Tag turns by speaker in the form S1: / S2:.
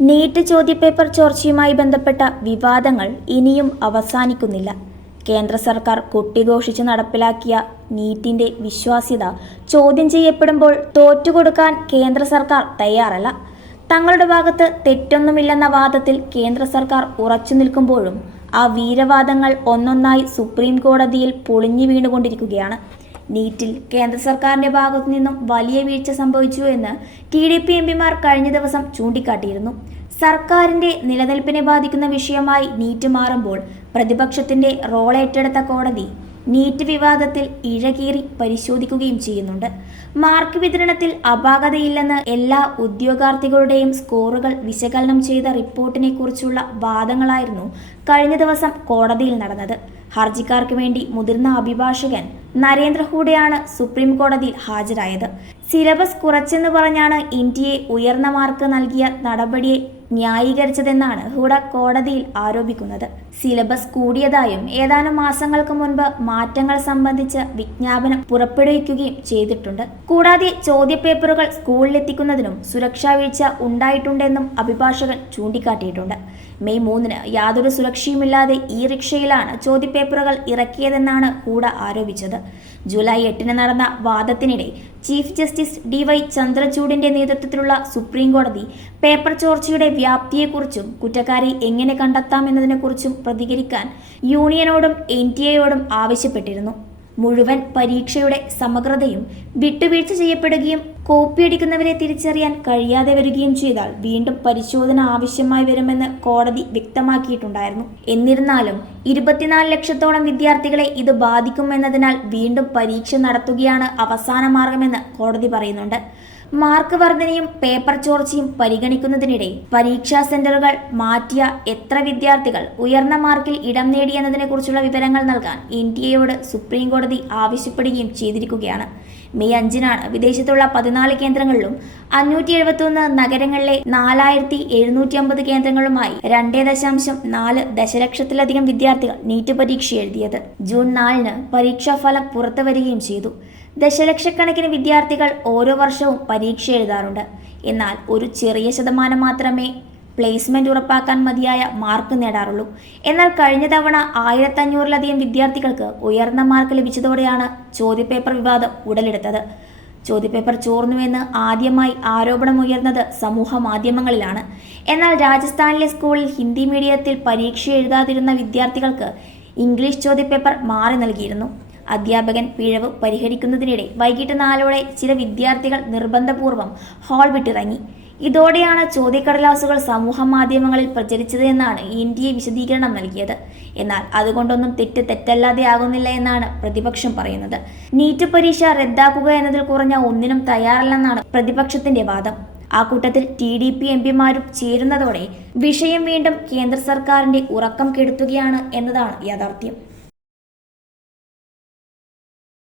S1: NEET ചോദ്യപേപ്പർ ചോർച്ചയുമായി ബന്ധപ്പെട്ട വിവാദങ്ങൾ ഇനിയും അവസാനിക്കുന്നില്ല. കേന്ദ്ര സർക്കാർ കൊട്ടിഘോഷിച്ച് നടപ്പിലാക്കിയ നീറ്റിന്റെ വിശ്വാസ്യത ചോദ്യം ചെയ്യപ്പെടുമ്പോൾ തോറ്റുകൊടുക്കാൻ കേന്ദ്ര സർക്കാർ തയ്യാറല്ല. തങ്ങളുടെ ഭാഗത്ത് തെറ്റൊന്നുമില്ലെന്ന വാദത്തിൽ കേന്ദ്ര സർക്കാർ ഉറച്ചു നിൽക്കുമ്പോഴും ആ വീരവാദങ്ങൾ ഒന്നൊന്നായി സുപ്രീം കോടതിയിൽ പൊളിഞ്ഞു വീണുകൊണ്ടിരിക്കുകയാണ്. നീറ്റിൽ കേന്ദ്ര സർക്കാരിന്റെ ഭാഗത്തു നിന്നും വലിയ വീഴ്ച സംഭവിച്ചു എന്ന് ടി ഡി പി എം പിമാർ കഴിഞ്ഞ ദിവസം ചൂണ്ടിക്കാട്ടിയിരുന്നു. സർക്കാരിന്റെ നിലനിൽപ്പിനെ ബാധിക്കുന്ന വിഷയമായി നീറ്റ് മാറുമ്പോൾ പ്രതിപക്ഷത്തിന്റെ റോൾ ഏറ്റെടുത്ത കോടതി നീറ്റ് വിവാദത്തിൽ ഇഴകീറി പരിശോധിക്കുകയും ചെയ്യുന്നുണ്ട്. മാർക്ക് വിതരണത്തിൽ അപാകതയില്ലെന്ന് എല്ലാ ഉദ്യോഗാർത്ഥികളുടെയും സ്കോറുകൾ വിശകലനം ചെയ്ത റിപ്പോർട്ടിനെ കുറിച്ചുള്ള വാദങ്ങളായിരുന്നു കഴിഞ്ഞ ദിവസം കോടതിയിൽ നടന്നത്. ഹർജിക്കാർക്ക് വേണ്ടി മുതിർന്ന അഭിഭാഷകൻ നരേന്ദ്ര ഹൂഡയാണ് സുപ്രീം കോടതിയിൽ ഹാജരായത്. സിലബസ് കുറച്ചെന്ന് പറഞ്ഞാണ് ഇന്ത്യയെ ഉയർന്ന മാർക്ക് നൽകിയ നടപടിയെ ന്യായീകരിച്ചതെന്നാണ് ഹൂഡ കോടതിയിൽ ആരോപിക്കുന്നത്. സിലബസ് കൂടിയതായും ഏതാനും മാസങ്ങൾക്ക് മുൻപ് മാറ്റങ്ങൾ സംബന്ധിച്ച് വിജ്ഞാപനം പുറപ്പെടുവിക്കുകയും ചെയ്തിട്ടുണ്ട്. കൂടാതെ ചോദ്യപേപ്പറുകൾ സ്കൂളിലെത്തിക്കുന്നതിനും സുരക്ഷാ വീഴ്ച ഉണ്ടായിട്ടുണ്ടെന്നും അഭിഭാഷകൻ ചൂണ്ടിക്കാട്ടിയിട്ടുണ്ട്. മെയ് മൂന്നിന് യാതൊരു സുരക്ഷയുമില്ലാതെ ഈ റിക്ഷയിലാണ് ചോദ്യപേപ്പറുകൾ ഇറക്കിയതെന്നാണ് ഹൂഡ ആരോപിച്ചത്. ജൂലൈ എട്ടിന് നടന്ന വാദത്തിനിടെ ചീഫ് ജസ്റ്റിസ് ഡി വൈ ചന്ദ്രചൂഡിന്റെ നേതൃത്വത്തിലുള്ള സുപ്രീം കോടതി പേപ്പർ ചോർച്ചയുടെ വ്യാപ്തിയെക്കുറിച്ചും കുറ്റക്കാരെ എങ്ങനെ കണ്ടെത്താമെന്നതിനെക്കുറിച്ചും പ്രതികരിക്കാൻ യൂണിയനോടും എൻ ടി എയോടും ആവശ്യപ്പെട്ടിരുന്നു. മുഴുവൻ പരീക്ഷയുടെ സമഗ്രതയും വിട്ടുവീഴ്ച ചെയ്യപ്പെടുകയും കോപ്പിയടിക്കുന്നവരെ തിരിച്ചറിയാൻ കഴിയാതെ വരികയും ചെയ്താൽ വീണ്ടും പരിശോധന ആവശ്യമായി വരുമെന്ന് കോടതി വ്യക്തമാക്കിയിട്ടുണ്ടായിരുന്നു. എന്നിരുന്നാലും ഇരുപത്തിനാല് ലക്ഷത്തോളം വിദ്യാർത്ഥികളെ ഇത് ബാധിക്കുമെന്നതിനാൽ വീണ്ടും പരീക്ഷ നടത്തുകയാണ് അവസാന മാർഗമെന്ന് കോടതി പറയുന്നുണ്ട്. മാർക്ക് വർധനയും പേപ്പർ ചോർച്ചയും പരിഗണിക്കുന്നതിനിടെ പരീക്ഷാ സെന്ററുകൾ മാറ്റിയ എത്ര വിദ്യാർത്ഥികൾ ഉയർന്ന മാർക്കിൽ ഇടം നേടിയെന്നതിനെക്കുറിച്ചുള്ള വിവരങ്ങൾ നൽകാൻ എൻ ടി എയോട് സുപ്രീം കോടതി ആവശ്യപ്പെടുകയും ചെയ്തിരിക്കുകയാണ്. മെയ് അഞ്ചിനാണ് വിദേശത്തുള്ള പതിനാല് കേന്ദ്രങ്ങളിലും അഞ്ഞൂറ്റി എഴുപത്തൊന്ന് നഗരങ്ങളിലെ നാലായിരത്തി എഴുന്നൂറ്റി അമ്പത് കേന്ദ്രങ്ങളുമായി രണ്ടേ ദശാംശം നാല് ദശലക്ഷത്തിലധികം വിദ്യാർത്ഥികൾ നീറ്റ് പരീക്ഷ എഴുതിയത്. ജൂൺ നാലിന് പരീക്ഷാഫലം പുറത്തു വരികയും ചെയ്തു. ദശലക്ഷക്കണക്കിന് വിദ്യാർത്ഥികൾ ഓരോ വർഷവും പരീക്ഷ എഴുതാറുണ്ട്. എന്നാൽ ഒരു ചെറിയ ശതമാനം മാത്രമേ പ്ലേസ്മെന്റ് ഉറപ്പാക്കാൻ മതിയായ മാർക്ക് നേടാറുള്ളൂ. എന്നാൽ കഴിഞ്ഞ തവണ ആയിരത്തഞ്ഞൂറിലധികം വിദ്യാർത്ഥികൾക്ക് ഉയർന്ന മാർക്ക് ലഭിച്ചതോടെയാണ് ചോദ്യപേപ്പർ വിവാദം ഉടലെടുത്തത്. ചോദ്യപേപ്പർ ചോർന്നുവെന്ന് ആദ്യമായി ആരോപണമുയർന്നത് സമൂഹ മാധ്യമങ്ങളിലാണ്. എന്നാൽ രാജസ്ഥാനിലെ സ്കൂളിൽ ഹിന്ദി മീഡിയത്തിൽ പരീക്ഷ എഴുതാതിരുന്ന വിദ്യാർത്ഥികൾക്ക് ഇംഗ്ലീഷ് ചോദ്യപേപ്പർ മാറി നൽകിയിരുന്നു. അധ്യാപകൻ പിഴവ് പരിഹരിക്കുന്നതിനിടെ വൈകിട്ട് നാലോടെ ചില വിദ്യാർത്ഥികൾ നിർബന്ധപൂർവം ഹാൾ വിട്ടിറങ്ങി. ഇതോടെയാണ് ചോദ്യക്കടലാസുകൾ സമൂഹ മാധ്യമങ്ങളിൽ പ്രചരിച്ചത് എന്നാണ് ഇന്ത്യയെ വിശദീകരണം നൽകിയത്. എന്നാൽ അതുകൊണ്ടൊന്നും തെറ്റ് തെറ്റല്ലാതെ ആകുന്നില്ല എന്നാണ് പ്രതിപക്ഷം പറയുന്നത്. നീറ്റ് പരീക്ഷ റദ്ദാക്കുക എന്നതിൽ കുറഞ്ഞ ഒന്നിനും തയ്യാറല്ലെന്നാണ് പ്രതിപക്ഷത്തിന്റെ വാദം. ആ കൂട്ടത്തിൽ ടി ഡി പി എം പിമാരും ചേരുന്നതോടെ വിഷയം വീണ്ടും കേന്ദ്ര സർക്കാരിന്റെ ഉറക്കം കെടുത്തുകയാണ് എന്നതാണ് യാഥാർത്ഥ്യം.